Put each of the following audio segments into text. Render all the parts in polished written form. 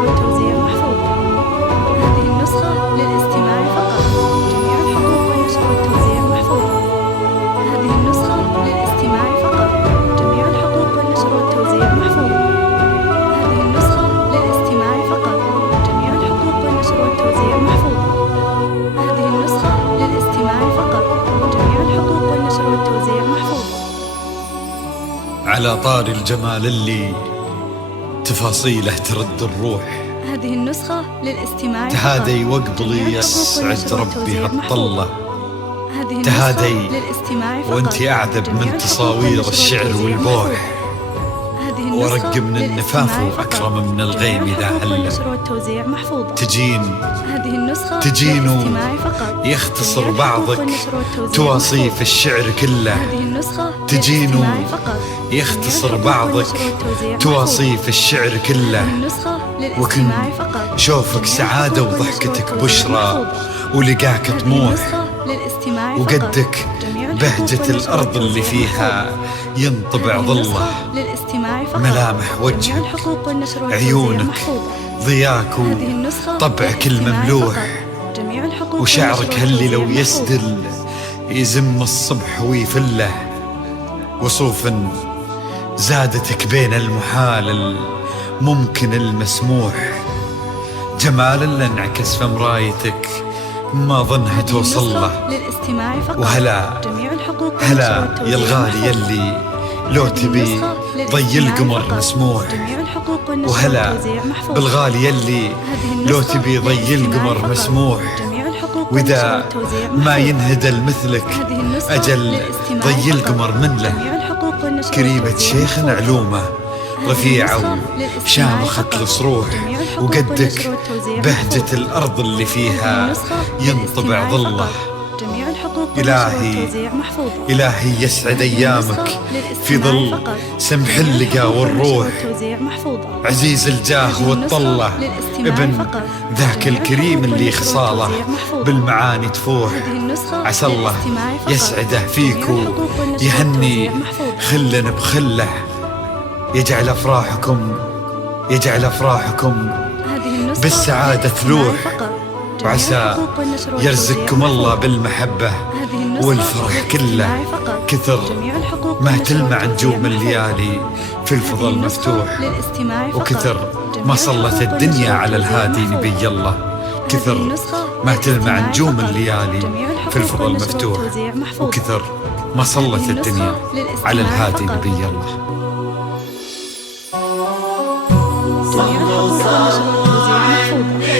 والتوزيع محفوظة. هذه النسخة للاستماع فقط. جميع الحقوق والنشر والتوزيع محفوظة. هذه النسخة للاستماع فقط. جميع الحقوق والنشر والتوزيع محفوظة. هذه النسخة للاستماع فقط. جميع الحقوق والنشر والتوزيع محفوظة. هذه النسخة للاستماع فقط. جميع الحقوق والنشر والتوزيع محفوظة. على طار الجمال اللي تفاصيله ترد الروح. هذه النسخة للاستماع فقط. تهادي واقبلي يسعد ربي هالطلة. تهادي وانتي أعذب من تصاوير الشعر والبوح، ورق من النفاف وأكرم من الغيم إذا هلا. تجين يختصر بعضك تواصيف الشعر كله. تجين يختصر بعضك تواصيف الشعر كله. وكن شوفك سعادة وضحكتك بشرى، ولقاك طموح، وقدك بهجة الأرض اللي فيها ينطبع ظله. ملامح وجهك، عيونك، ضياك وطبعك المملوح، وشعرك هاللي لو يسدل يزم الصبح ويفله. وصوف زادتك بين المحال الممكن المسموح. جمال اللي انعكس في مرايتك ما ظنها توصل له. وهلا هلا يا الغالي يلي لو تبي ضي القمر مسموح. وهلا بالغالي يلي لو تبي ضي القمر مسموح. وإذا ما ينهدل مثلك أجل ضي القمر من له. كريمة شيخ علومه رفيعة وشامخة الصروح، وقدك بهجة الأرض اللي فيها ينطبع ظله. إلهي يسعد أيامك في ظل سمح اللقا والروح. عزيز الجاه والطلة ابن ذاك الكريم اللي خصاله بالمعاني تفوح. عسى الله يسعده فيك ويهني خل بخله. يجعل أفراحكم بالسعادة تلوح. وعسى يرزقكم الله بالمحبة والفرح كله. كثر ما تلمع نجوم الليالي في الفضل مفتوح. وكثر ما صلت الدنيا على الهادي نبي الله. كثر ما تلمع نجوم الليالي في الفضل مفتوح. وكثر ما صلت الدنيا على الهادي نبي الله.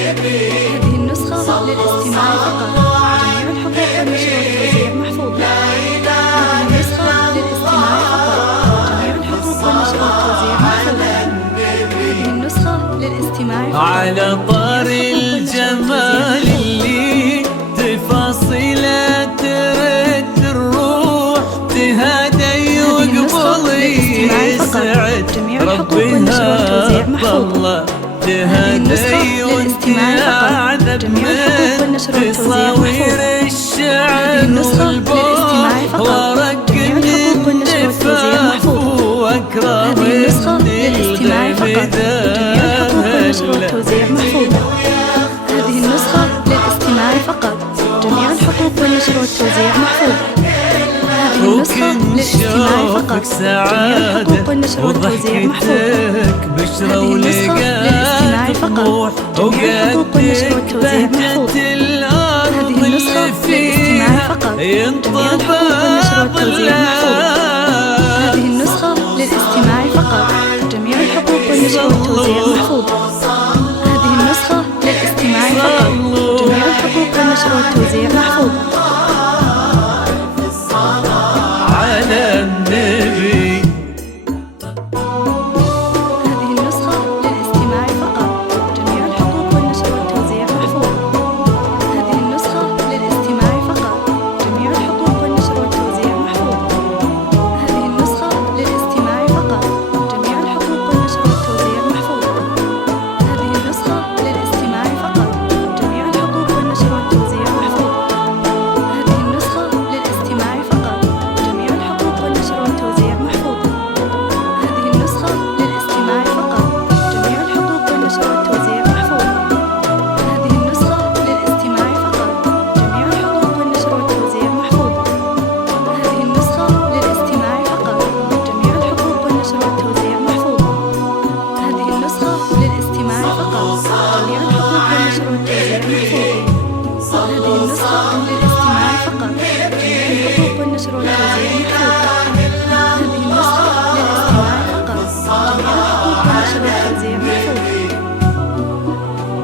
هذه النسخة للاستماع فقط. جميع الحقوق والنشر والتوزيع محفوظة. هذه النسخة للاستماع فقط. جميع الحقوق والنشر والتوزيع محفوظة. هذه النسخة للاستماع فقط. على طار الجمال اللي تفاصيله ترد الروح. تهادي وقبلي يسعد ربي هالطلة. تهدي وانتي أعذب من تصاوير الشعر والبوح، ورق من النفاف وأكرم من الغيم إذا هلا. هذه النسخة للاستماع فقط. جميع الحقوق والنشر والتوزيع محفوظة. هذه النسخة للاستماع فقط. جميع الحقوق والنشر والتوزيع محفوظة. بشرى ولقاك طموح، وقدك بهجة الأرض اللي فيها ينطبع ظلها. هذه النسخة للاستماع فقط. جميع الحقوق والنشر والتوزيع محفوظة. هذه النسخة للاستماع فقط. جميع الحقوق والنشر والتوزيع محفوظة. على النبي.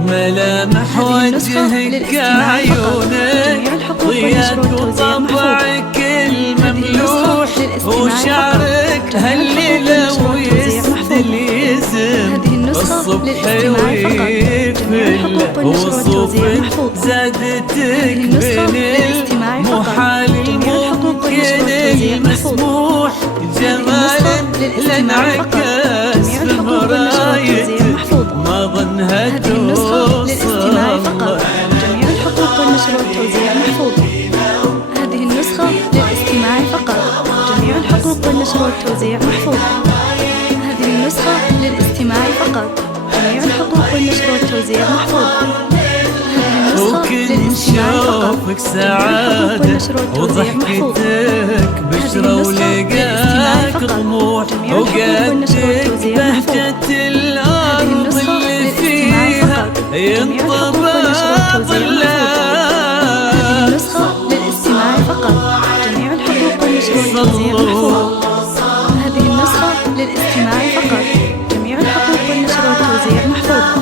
ملامح وجهك عيونك ضياك وطبعك المملوح وشعرك هالليلة ويسدل يزم الصبح ويفل وصوفك زادتك بين المحال الممكن المسموح جمالا لانعكاس في مراية ما ظنها توصل. جميع الحقوق والنشر والتوزيع محفوظة. هذه النسخة للاستماع فقط. جميع الحقوق والنشر والتوزيع محفوظة. هذه النسخة للاستماع فقط. جميع الحقوق والنشر والتوزيع محفوظة. وكنشوفك سعادة وضحكتك بشرى ولقاك طموح وقدك بهجة الأرض اللي فيها ينطبع ظلال. هذه النسخة للاستماع فقط. جميع الحقوق والنشر والتوزيع محفوظة. هذه النسخة للاستماع فقط. جميع الحقوق والنشر والتوزيع محفوظة.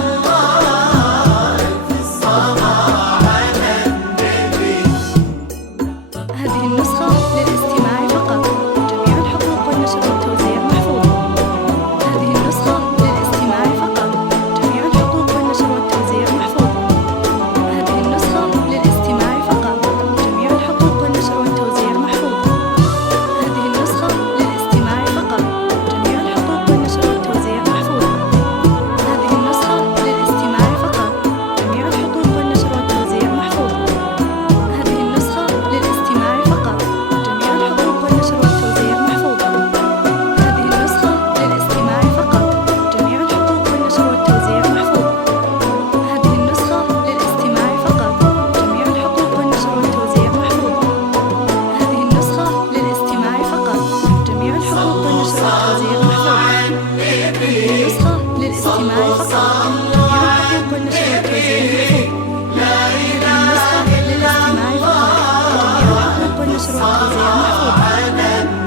هذه النسخة للاستماع فقط. جميع الحقوق والنشر والتوزيع محفوظة. هذه النسخة للاستماع فقط. جميع الحقوق والنشر والتوزيع محفوظة. هذه النسخة للاستماع فقط. جميع الحقوق والنشر والتوزيع محفوظة. هذه النسخة للاستماع فقط. جميع الحقوق والنشر والتوزيع محفوظة. هذه النسخة للاستماع فقط. جميع الحقوق والنشر والتوزيع محفوظة. هذه النسخة للاستماع فقط. جميع الحقوق والنشر والتوزيع محفوظة. هذه النسخة للاستماع فقط. جميع الحقوق والنشر والتوزيع محفوظة. هذه النسخة للاستماع فقط. جميع الحقوق والنشر والتوزيع محفوظة. هذه النسخة للاستماع فقط. جميع الحقوق والنشر والتوزيع محفوظة. هذه النسخة للاستماع فقط. جميع الحقوق والنشر والتوزيع محفوظة. هذه النسخة للاستماع فقط. جميع الحقوق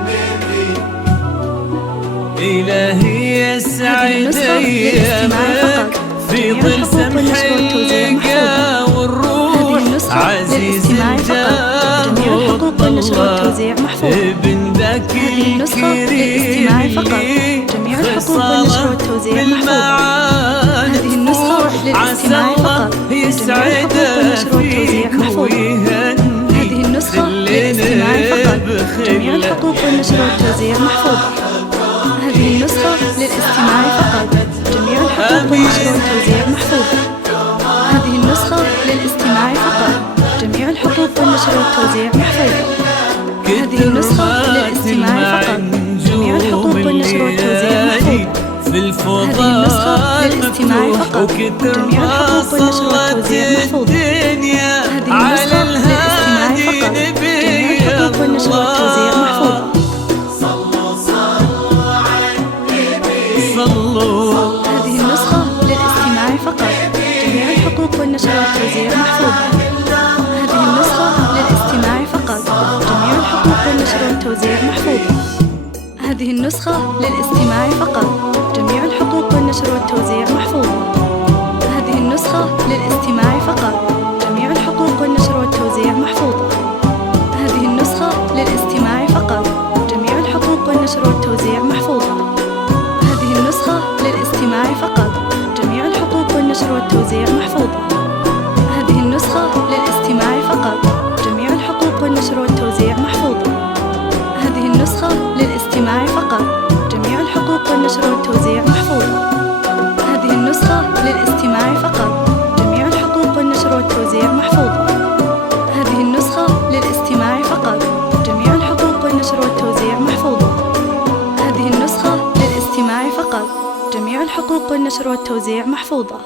والنشر والتوزيع محفوظة. إلهي يسعد أيامك في ظل سمح اللقا والروح عزيز الجاه والطلة ابن ذاك الكريم خصاله بالمعاني تفوح عسى الله يسعده فيك ويهنيك. هذه النسخة للاستماع فقط. جميع الحقوق والنشر والتوزيع محفوظة. هذه النسخة للاستماع فقط. جميع الحقوق والنشر والتوزيع محفوظة. هذه النسخة للاستماع فقط. جميع الحقوق والنشر والتوزيع محفوظة. هذه النسخة للاستماع فقط. جميع الحقوق والنشر والتوزيع محفوظة. في الفضاء هذه النسخة للاستماع فقط. جميع الحقوق والنشر والتوزيع محفوظة. هذه النسخة للاستماع فقط. جميع الحقوق والنشر والتوزيع محفوظة. هذه النسخة للاستماع فقط. جميع الحقوق والنشر والتوزيع محفوظة. هذه النسخة للاستماع فقط. جميع الحقوق والنشر والتوزيع محفوظة. هذه النسخة للاستماع فقط. جميع الحقوق والنشر والتوزيع محفوظة. هذه النسخة للاستماع فقط. جميع الحقوق والنشر والتوزيع محفوظة. هذه النسخة للاستماع فقط. جميع الحقوق والنشر والتوزيع محفوظة. هذه النسخة للاستماع فقط. جميع الحقوق والنشر والتوزيع محفوظة. هذه النسخة للاستماع فقط. جميع الحقوق والنشر والتوزيع محفوظة. هذه النسخة للاستماع فقط. جميع الحقوق والنشر والتوزيع محفوظة. هذه النسخة للاستماع فقط. جميع الحقوق والنشر والتوزيع محفوظة. هذه النسخة للاستماع فقط. جميع الحقوق والنشر والتوزيع محفوظة. هذه النسخة للاستماع فقط. جميع الحقوق والنشر والتوزيع محفوظة.